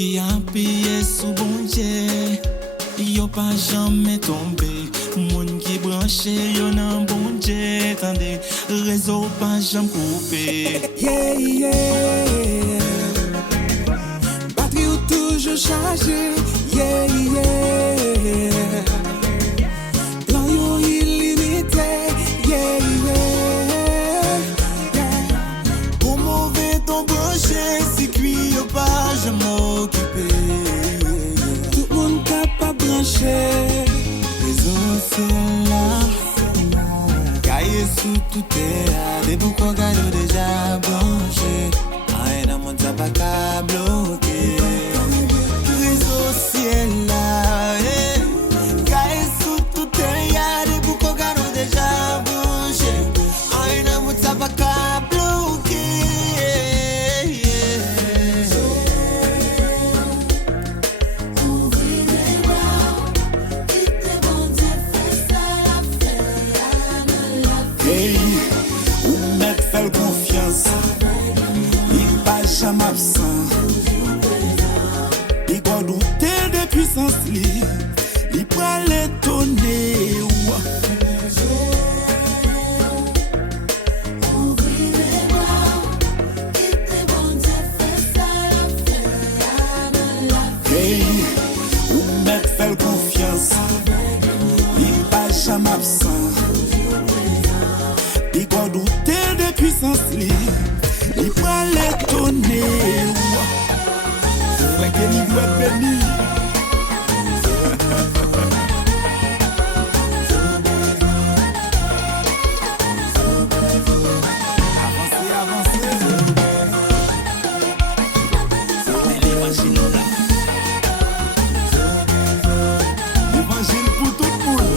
qui a payé sous bon Dieu, yo pas jamais tombé. Moun qui branché yo nan bon Dieu, tandis réseau pas jamais coupé. Yeah, yeah. Batterie ou toujours chargé. Yeah, yeah. Plan yo illimité. Yeah, yeah. Pour mauvais ton branché, si cuit yo pas jamais occupé. Tout le monde capable brancher. Réseau c'est là, cahier sous tout est des beaucoup gars déjà branché. Aïe dans mon tabac à bloquer. Réseau c'est là, cahier sous tout est des beaucoup gars déjà branché. Aïe dans mon tabac à bloquer. Ou mettre faire confiance, il pas jamais absent. Il va douter de puissance, il prend l'étonner. Ou mettre faire confiance, il pas jamais absent. Il va douter de puissance, il prend l'étonner. Ouais, que il doit être béni. Avancez, avancez. L'évangile là. L'évangile pour tout le monde.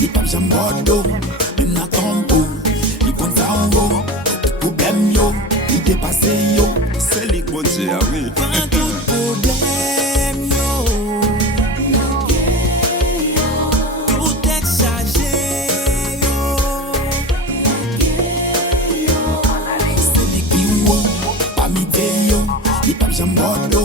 Il pas jamais bordeaux, même na tombeau. Il compte ça en haut, problème yo, il dépasse yo. C'est les bon Dieu, ah oui. Pas tout problème yo, tout est chargé yo. C'est les qui ou, pas mi yo, il pas jamais bordeaux.